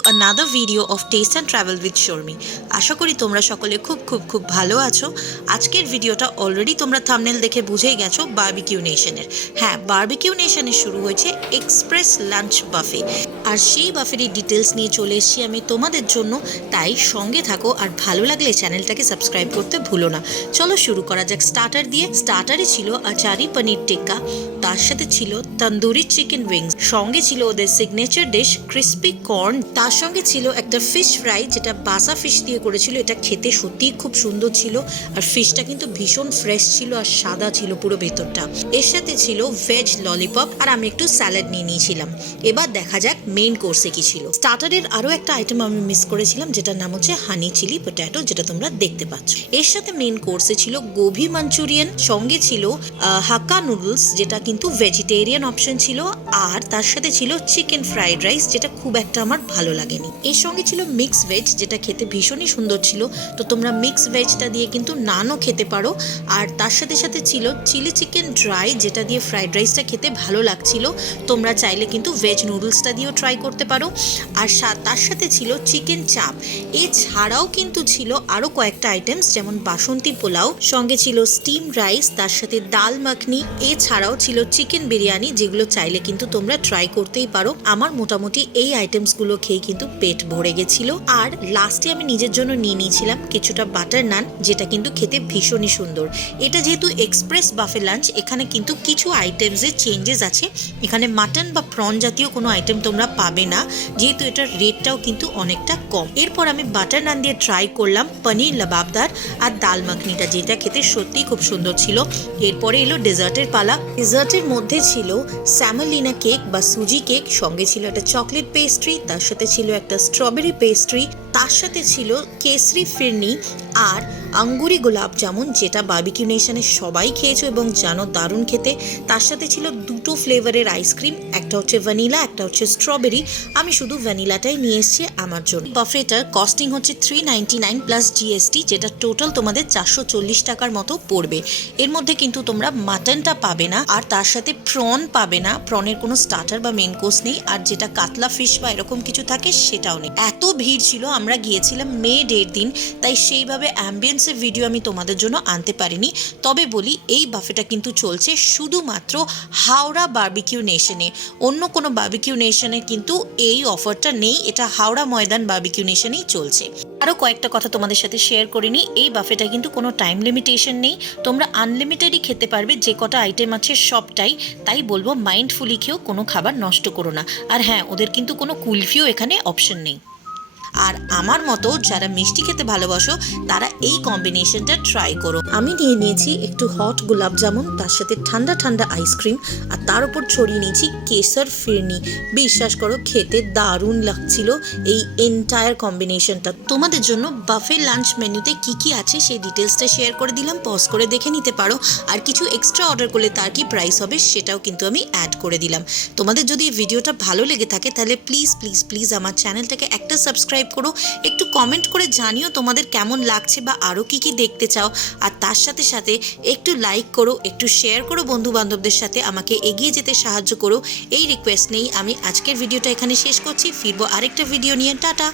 to another video of Taste and Travel with Shormi. আশা করি তোমরা সকলে খুব ভালো আছো। আজকের ভিডিওটা অলরেডি তোমরা থাম্বনেল দেখে বুঝেই গেছো বারবিকিউ নেশনের। হ্যাঁ, বারবিকিউ নেশনে শুরু হয়েছে এক্সপ্রেস লাঞ্চ বাফে, আর সেই বাফেরই ডিটেলস নিয়ে চলে এসেছি আমি তোমাদের জন্য। তাই সঙ্গে থাকো, আর ভালো লাগলে চ্যানেলটাকে সাবস্ক্রাইব করতে ভুলো না। চলো শুরু করা যাক স্টার্টার দিয়ে। স্টার্টারে ছিল আচারি পনির টিক্কা, তার সাথে ছিল তন্দুরি চিকেন উইংস, সঙ্গে ছিল ওদের সিগনেচার ডিশ ক্রিসপি কর্ন, তার সঙ্গে ছিল একটা ফিশ ফ্রাই যেটা বাসা ফিশ দিয়ে করেছিল। এটা খেতে সত্যিই খুব সুন্দর ছিল, আর ফিশটা কিন্তু ভীষণ ফ্রেশ ছিল আর সাদা ছিল পুরো ভেতরটা। এর সাথে ছিল ভেজ ললিপপ, আর আমি একটু স্যালাড নিয়ে নিয়েছিলাম। এবার দেখা যাক মেইন কোর্সে কি ছিল। স্টার্টারের আরো একটা আইটেম আমি মিস করেছিলাম, যেটার নাম হচ্ছে হানি চিলি পটেটো, যেটা তোমরা দেখতে পাচ্ছ। এর সাথে মেইন কোর্সে ছিল গোভি মাঞ্চুরিয়ান, সঙ্গে ছিল হাক্কা নুডলস, যেটা কিন্তু ভেজিটেরিয়ান অপশন ছিল, আর তার সাথে ছিল চিকেন ফ্রাইড রাইস, যেটা খুব একটা আমার ভালো লাগেনি। এর সঙ্গে ছিল মিক্স ভেজ, যেটা খেতে ভীষণই সুন্দর ছিল। তো তোমরা মিক্স ভেজটা দিয়ে কিন্তু নানও খেতে পারো। আর তার সাথে সাথে ছিল চিলি চিকেন ড্রাই, যেটা দিয়ে ফ্রাইড রাইসটা খেতে ভালো লাগছিল। তোমরা চাইলে কিন্তু ভেজ নুডলসটা দিয়েও ট্রাই করতে পারো। আর তার সাথে ছিল চিকেন চাপ। এছাড়াও কিন্তু ছিল আরও কয়েকটা আইটেমস, যেমন বাসন্তী পোলাও, সঙ্গে ছিল স্টিম রাইস, তার সাথে ডাল মাখনি, এছাড়াও ছিল চিকেন বিরিয়ানি, যেগুলো চাইলে কিন্তু তোমরা ট্রাই করতেই পারো। আমার মোটামুটি এই আইটেমসগুলো খেয়ে কিন্তু পেট ভরে গেছিল। আর লাস্টে আমি নিজের জন্য নিয়ে নিয়েছিলাম কিছুটা বাটার নান, যেটা কিন্তু খেতে ভীষণই সুন্দর। এটা যেহেতু এক্সপ্রেস বাফে লাঞ্চ, এখানে কিন্তু কিছু আইটেমসের চেঞ্জেস আছে। এখানে মাটন বা প্রন জাতীয় কোনো আইটেম তোমরা পাবে না, যেহেতু এটার রেটটাও কিন্তু অনেকটা কম। এরপর আমি বাটার নান দিয়ে ট্রাই করলাম পনির লাবাবদার আর ডাল মাখনিটা, যেটা খেতে সত্যিই খুব সুন্দর ছিল। এরপরে এলো ডেজার্টের পালা। ডেজার্টের মধ্যে ছিল স্যামোলিনা কেক বা সুজি কেক, সঙ্গে ছিল একটা চকলেট পেস্ট্রি, তার সাথে ছিল একটা স্ট্রবেরি পেস্ট্রি, তার সাথে ছিল কেসরি ফিরনি আর আঙ্গুরি গোলাপ জামুন, যেটা বারবিকিউ নেশনে সবাই খেয়েছো এবং জানো দারুণ খেতে। তার সাথে ছিল দুটো ফ্লেভারের আইসক্রিম, একটা হচ্ছে ভ্যানিলা, একটা হচ্ছে স্ট্রবেরি। আমি শুধু ভ্যানিলাটাই নিয়ে এসেছি আমার জন্য। বাফেটার কস্টিং হচ্ছে 399 প্লাস জিএসটি, যেটা টোটাল তোমাদের 440 টাকার মতো পড়বে। এর মধ্যে কিন্তু তোমরা মাটনটা পাবে না, আর তার সাথে প্রন পাবে না। প্রনের কোনো স্টার্টার বা মেন কোর্স নেই, আর যেটা কাতলা ফিশ বা এরকম কিছু থাকে সেটাও নেই। এত ভিড় ছিল, আমরা গিয়েছিলাম মে 1.5 দিন, তাই সেইভাবে অ্যাম্বিয়েন্সের ভিডিও আমি তোমাদের জন্য আনতে পারিনি। তবে বলি, এই বাফেটা কিন্তু চলছে শুধুমাত্র হাওড়া বারবিকিউ নেশনে। অন্য কোনো বারবিকিউ নেশনে কিন্তু এই অফারটা নেই, এটা হাওড়া ময়দান বারবিকিউ নেশনেই চলছে। আরও কয়েকটা কথা তোমাদের সাথে শেয়ার করিনি। এই বাফেটা কিন্তু কোনো টাইম লিমিটেশন নেই, তোমরা আনলিমিটেডই খেতে পারবে, যে কটা আইটেম আছে সবটাই। তাই বলবো মাইন্ডফুলি খেয়েও কোনো খাবার নষ্ট করো না। আর হ্যাঁ, ওদের কিন্তু কোনো কুলফিও এখানে অপশন নেই। আর আমার মতো যারা মিষ্টি খেতে ভালোবাসো, তারা এই কম্বিনেশনটা ট্রাই করো। আমি নিয়ে নিয়েছি একটু হট গোলাপ জামুন, তার সাথে ঠান্ডা ঠান্ডা আইসক্রিম, আর তার উপর ছড়িয়ে নিয়েছি কেসর ফিরনি। বিশ্বাস করো, খেতে দারুণ লাগছিল এই এন্টায়ার কম্বিনেশনটা। তোমাদের জন্য বাফে লাঞ্চ মেনুতে কি কি আছে সেই ডিটেলসটা শেয়ার করে দিলাম, পজ করে দেখে নিতে পারো। আর কিছু এক্সট্রা অর্ডার করলে তার কি প্রাইস হবে সেটাও কিন্তু আমি অ্যাড করে দিলাম। তোমাদের যদি এই ভিডিওটা ভালো লেগে থাকে, তাহলে প্লিজ আমার চ্যানেলটাকে একটা সাবস্ক্রাইব করো, একটু কমেন্ট করে জানিও তোমাদের কেমন লাগছে বা আরও কি কি দেখতে চাও। আর তার সাথে সাথে একটু লাইক করো, একটু শেয়ার করো বন্ধু বান্ধবদের সাথে, আমাকে এগিয়ে যেতে সাহায্য করো। এই রিকোয়েস্ট নেই আমি আজকের ভিডিওটা এখানে শেষ করছি। ফিরবো আরেকটা ভিডিও নিয়ে। টাটা।